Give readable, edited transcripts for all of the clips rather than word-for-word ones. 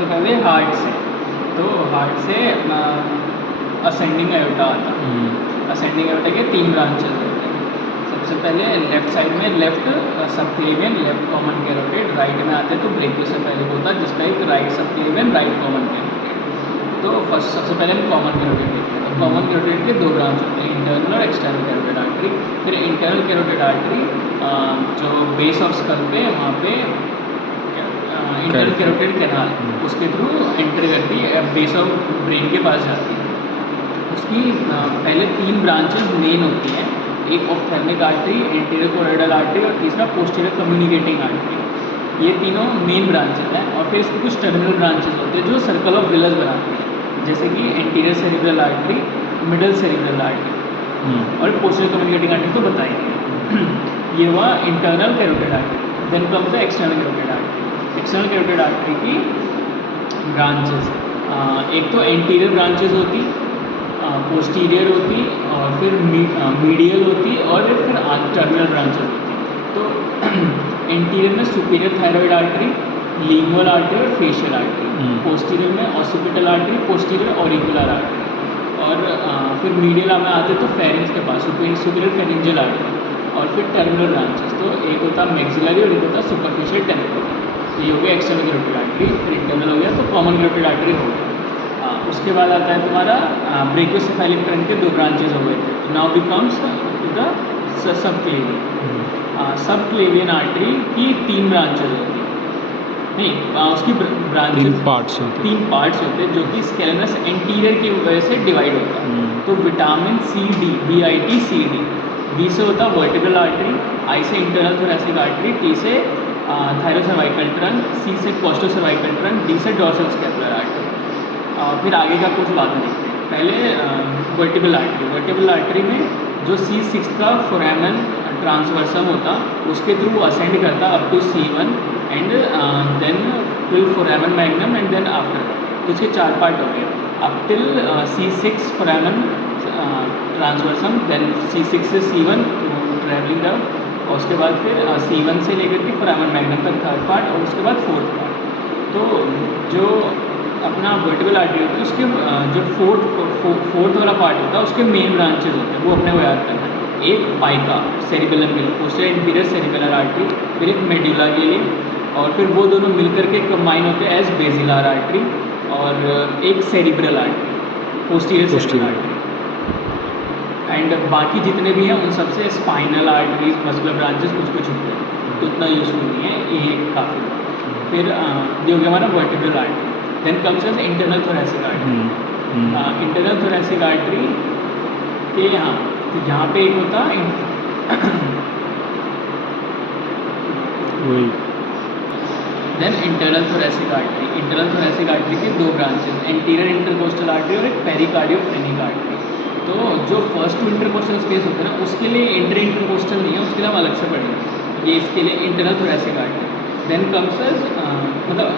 सबसे पहले हार्ट से, तो हार्ट से अपना असेंडिंग एयोटा आता है। असेंडिंग एयोटा के 3 ब्रांचेस होते हैं। सबसे पहले लेफ्ट साइड में left subclavian, left common carotid, right में आते हैं तो ब्रेकियोसेफेलिक होता है जिसका एक right subclavian, right common carotid. तो फर्स्ट सबसे पहले हम कॉमन कैरोटिड देखते हैं। तो कॉमन कैरोटिड के 2 ब्रांच होते हैं, इंटरनल और एक्सटर्नल कैरोटिड आर्टरी। फिर इंटरनल कैरोटिड आर्टरी जो बेस ऑफ स्कल पे वहाँ पे इंटरनल कैरोटिड कैनाल उसके थ्रू एंटर करती है, बेस ऑफ ब्रेन के पास जाती है। उसकी पहले 3 ब्रांचेस मेन होती हैं, एक ऑफ्थैल्मिक आर्टरी, एंटीरियर कोरोइडल आर्टरी और तीसरा पोस्टीरियर कम्युनिकेटिंग आर्टरी। ये तीनों मेन ब्रांचेस हैं और फिर इसके कुछ टर्मिनल ब्रांचेस होते हैं जो सर्कल ऑफ विलस बनाते हैं, जैसे कि anterior cerebral artery, middle cerebral artery और पोस्टीरियर कम्युनिकेटिंग आर्टरी तो बताएंगे। ये हुआ internal carotid artery. Then comes the external carotid artery. External carotid artery की ब्रांचेस, एक तो एंटीरियर ब्रांचेस होती, पोस्टीरियर होती और फिर मीडियल होती और फिर टर्मिनल ब्रांचेस होती। तो एंटीरियर में superior thyroid artery, lingual artery और फेशियल आर्टरी। पोस्टीरियर में occipital artery, posterior auricular artery और फिर मीडियल में आते तो फेरिंग्स के पास सुपीरियर फेरिंजियल आर्टरी और फिर टर्मिनल ब्रांचेस। तो एक होता मैक्सिलरी और एक होता सुपरफिशियल टेम्पोरल। तो ये हो गया एक्सटर्नल कैरोटिड आर्टरी। फिर इंटरनल हो गया तो कॉमन कैरोटिड आर्टरी हो गया। उसके बाद आता है तुम्हारा ब्रेकियोसेफेलिक ट्रंक के 2 ब्रांचेस हो गए थे। Now becomes the subclavian. Subclavian artery की 3 ब्रांचेस होती हैं, नहीं उसकी ब्रांचेस 3 पार्ट्स होते हैं जो कि स्केलेनस एंटीरियर की वजह से डिवाइड होता है। तो vitamin C D, VIT-CD, B से होता है वर्टिब्रल आर्टरी, आई से इंटरनल थोरैसिक आर्टरी, टी से थायरोसर्वाइकल ट्रंक, सी से कोस्टोसर्वाइकल ट्रंक, डी से डॉर्सल स्कैपुलर आर्टरी। फिर आगे का कुछ बाद में देखते हैं। पहले वर्टिब्रल आर्टरी। वर्टिब्रल आर्टरी में जो C6 का फोरामेन ट्रांसवर्सम होता उसके थ्रू असेंड करता up to C1 and then till foramen magnum and then after. तो इसके 4 पार्ट हो गए, up till C6 foramen transversum, then C6 से C1 ट्रैवलिंग डाउन और उसके बाद फिर C1 से लेकर के फोरामेन मैग्नम तक 3rd पार्ट और उसके बाद 4th पार्ट। तो जो अपना वर्टिब्रल आर्टरी होती है उसके जो फोर्थ वाला पार्ट होता है उसके मेन ब्रांचेस होते हैं, वो अपने को याद करना है। एक पाइका सेरिबेलम के लिए, पोस्टीरियर इंफीरियर सेरिबेलर आर्टरी, फिर एक मेडुला के लिए और फिर वो दोनों मिलकर के कंबाइन होते हैं एज बेसिलर आर्टरी और एक cerebral artery, posterior cerebral artery. And बाकी जितने भी हैं उन सबसे स्पाइनल आर्टरीज, मस्कुलर ब्रांचेस कुछ कुछ होते हैं, तो उतना यूजफुल नहीं है, ये काफ़ी। फिर ये हो गया हमारा vertebral artery. Then comes as internal thoracic artery. Internal thoracic artery के यहाँ पे एक होता then internal thoracic artery. Internal thoracic artery के 2 ब्रांचेस, एंटीरियर इंटरकोस्टल आर्टरी और एक पेरिकार्डियोफ्रेनिक आर्टरी। तो जो फर्स्ट इंटरकोस्टल स्पेस होता है ना उसके लिए इंटरकोस्टल नहीं है, उसके लिए हम अलग से पढ़ेंगे, ये इसके लिए internal thoracic artery. Then comes as मतलब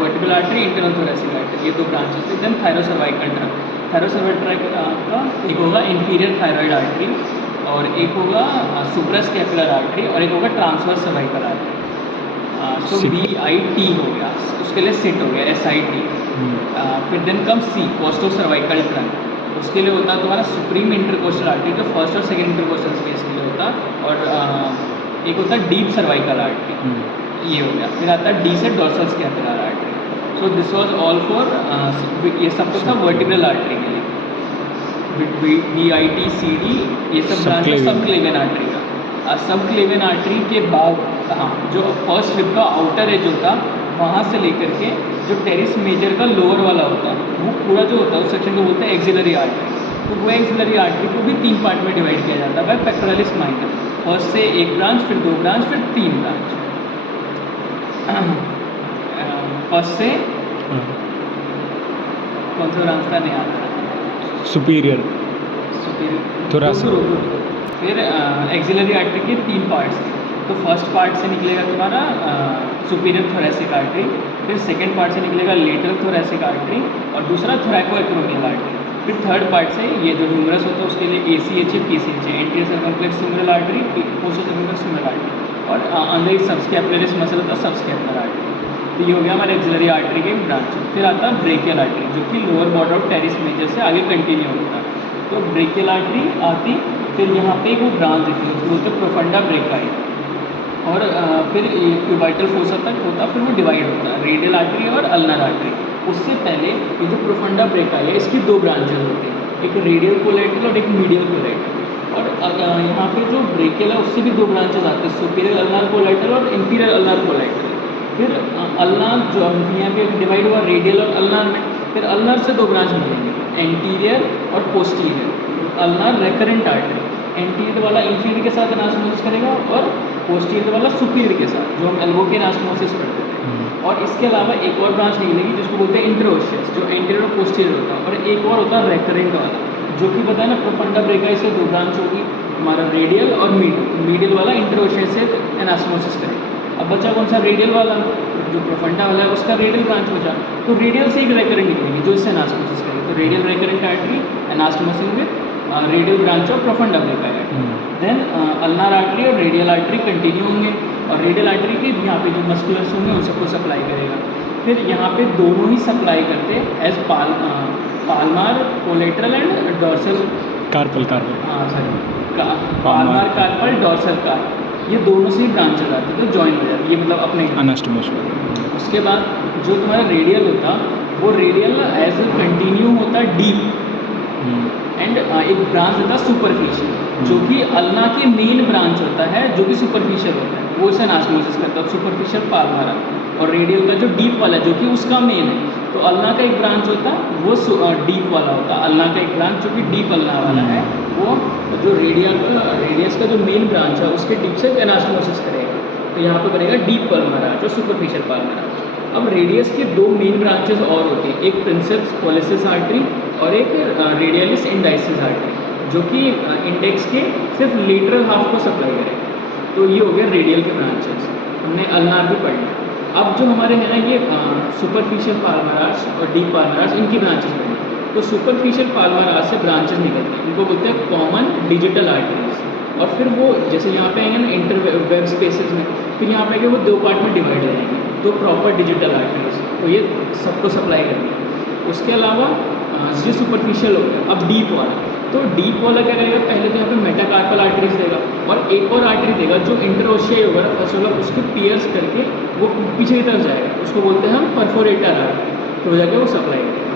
vertebral artery, internal thoracic artery, ये 2 ब्रांचेस है। Then thyrocervical trunk. Thyrocervical trunk का एक होगा इंफीरियर थायराइड आर्टरी और एक होगा सुप्रास्कैपुलर आर्टरी और एक होगा ट्रांसवर्स सर्वाइकल आर्टरी। सो VIT हो गया, उसके लिए सिट हो गया SIT। फिर देन कम C कोस्टोसर्वाइकल ट्रंक, उसके लिए होता है तुम्हारा सुप्रीम इंटरकोस्टल आर्टरी जो फर्स्ट और सेकेंड इंटरकोस्टल स्पेस के लिए होता है और एक होता है डीप सर्वाइकल आर्टरी, ये हो गया। फिर आता है D से dorsal scapular artery. So this was all for ये सब तो था वर्टिब्रल आर्टरी के लिए। VIT-CD ये सब ब्रांच है सबक्लेवियन आर्टरी का। सबक्लेवियन आर्टरी के बाद जो फर्स्ट रिब का आउटर एज होता वहाँ से लेकर के जो टेरिस मेजर का लोअर वाला होता वो पूरा जो होता है उस सेक्शन को बोलते हैं एक्सिलरी आर्टरी। तो वो एक्सिलरी आर्टरी को भी 3 पार्ट में डिवाइड किया जाता है बाय पेक्टोरलिस माइनर। फर्स्ट से 1 ब्रांच, फिर 2 ब्रांच, फिर 3 ब्रांच। फर्स्ट से कौन सा ब्रांच था नहीं आता, सुपीरियर थोरैसिक। फिर एक्सिलरी आर्टरी के 3 पार्ट्स थे। तो फर्स्ट पार्ट से निकलेगा तुम्हारा सुपीरियर थोरैसिक आर्टरी, फिर सेकंड पार्ट से निकलेगा लेटरल थोरैसिक आर्टरी और दूसरा थोरैकोएक्रोमियल आर्टरी। फिर थर्ड पार्ट से ये जो ह्यूमरस होता है उसके लिए ACH PCH anterior circumflex humeral artery, posterior circumflex humeral artery और अंदर सबस्कैपुलरिस मसल होता है सबस्कैपुलर आर्टरी। तो ये हो गया हमारे एक्सिलरी आर्टरी के ब्रांच। फिर आता है ब्रेकियल आर्टरी, जो कि lower border of teres major से आगे कंटिन्यू होता है। तो ब्रेकियल आर्टरी आती, फिर यहाँ पे एक वो ब्रांच दिखती है, उसको बोलते हैं प्रोफंडा ब्रेकाई। और फिर क्यूबाइटल फोसा तक होता, फिर वो डिवाइड होता है रेडियल आर्टरी और अल्नर आर्टरी। उससे पहले ये जो प्रोफंडा ब्रेकाई है, इसकी दो ब्रांचेज होती हैं, एक रेडियल कोलेटरल और एक मीडियल कोलेटरल। और यहाँ पे जो ब्रेकियल है उससे भी दो ब्रांचेज आते हैं, सुपीरियर अल्नर कोलेटरल और इंफीरियर अल्नर कोलेटरल। फिर अल्नर जो यहाँ पे डिवाइड हुआ रेडियल और अल्नर में, फिर अल्नर से दो ब्रांच मिलेंगे, एंटीरियर और posterior. Ulnar recurrent artery, anterior वाला इंफीरियर के साथ एनास्टोमोसिस करेगा और पोस्टीरियर वाला सुपीरियर के साथ, जो हम एल्बो के एनास्टोमोसिस करते थे। और इसके अलावा एक और ब्रांच निकलेगी जिसको बोलते हैं इंटरओशियस, जो एंटीरियर और पोस्टीरियर होता है। और एक और होता है रेकरेंट वाला, जो कि पता है ना प्रोफंडा ब्रेकाई से दो ब्रांच होगी, हमारा रेडियल और मीडियल। मीडियल वाला इंटरओशियस से एनास्टोमोसिस करेगा। अब बचा कौन सा, रेडियल वाला, जो प्रोफंडा वाला है उसका रेडियल ब्रांच बचा। तो रेडियल से एक रेकरेंट निकलेगी जो इससे एनास्टोमोसिस करेगी। तो radial recurrent artery anastomosis with radial branch of profunda brachii. Then ulnar artery और रेडियल आर्टरी कंटिन्यू होंगे, और रेडियल आर्टरी के यहाँ पे जो मस्कुलर्स होंगे उन सबको सप्लाई करेगा। फिर यहाँ पे दोनों ही सप्लाई करते as palmar collateral and dorsal carpal हाँ sorry palmar carpal dorsal carp, ये दोनों से ही ब्रांचेज आती है, तो ज्वाइन हो जाती है, ये मतलब अपने एनास्टोमोसिस। उसके बाद जो तुम्हारा रेडियल होता, वो रेडियल एज कंटिन्यू होता डीप, एंड एक ब्रांच होता है सुपरफिशियल, जो कि अल्ना के मेन ब्रांच होता है, जो कि सुपरफिशियल होता है, वो इसे एनास्टोमोसिस करता है, सुपरफिशियल पाल्मारा। और रेडियल का जो डीप वाला जो कि उसका मेन है, तो अल्ना का एक ब्रांच होता है वो डीप वाला होता है, अल्ना का एक ब्रांच जो कि डीप अल्ना वाला है, वो जो रेडियस का जो मेन ब्रांच है उसके डीप से एनास्टोमोसिस करेगा। तो यहाँ पे बनेगा डीप पाल्मारा जो सुपरफिशियल पाल्मारा। अब रेडियस के दो मेन ब्रांचेस और होती हैं, एक प्रिंसेप्स कोलेसिस आर्टरी और एक रेडियलिस इंडाइसिस आर्टरी, जो कि इंडेक्स के सिर्फ लेटरल हाफ को सप्लाई करेगा। तो ये हो गया रेडियल के ब्रांचेस, हमने अल्नार भी पढ़ लिया। अब जो हमारे हैं ना ये सुपरफिशियल पाल्मारास और डीप पाल्मारास, इनकी ब्रांचेस पढ़ेंगे। तो सुपरफिशियल पाल्मारास से ब्रांचेस निकलते हैं, इनको बोलते हैं कॉमन डिजिटल आर्टरीज। और फिर वो जैसे यहाँ पे आएंगे ना इंटरवेब स्पेसेस में, फिर यहाँ पे आएंगे वो दो पार्ट में डिवाइड हो जाएंगे, तो प्रॉपर डिजिटल आर्टरीज, तो ये सबको सप्लाई करेंगे। उसके अलावा ये सुपरफिशियल हो गया। अब डीप वाला, तो डीप वाला क्या करेगा, पहले तो यहाँ पे मेटाकार्पल आर्टरीज देगा, और एक और आर्टरी देगा जो इंटरओशियाई होगा ना फर्स्ट वाला, उसके पियर्स करके वो पीछे की तरफ जाएगा, उसको बोलते हैं हम परफोरेटर आर्टरी, तो हो जाएगा वो सप्लाई करेगा।